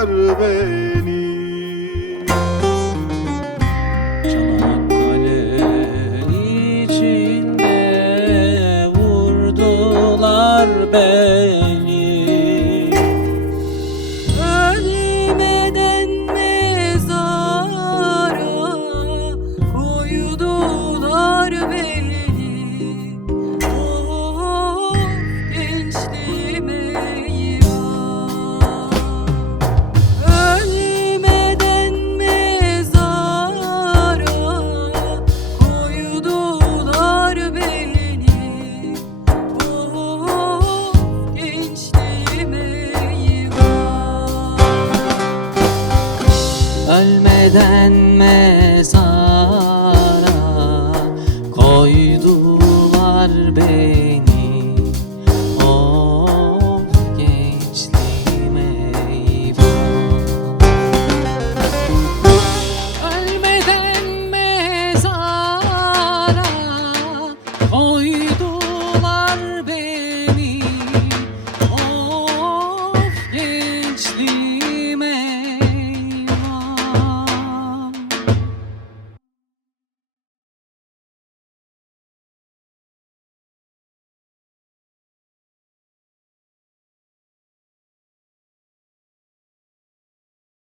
yar ver mezara koydular beni. O gençliğime ölmeden mezara koydular beni. O gençliğime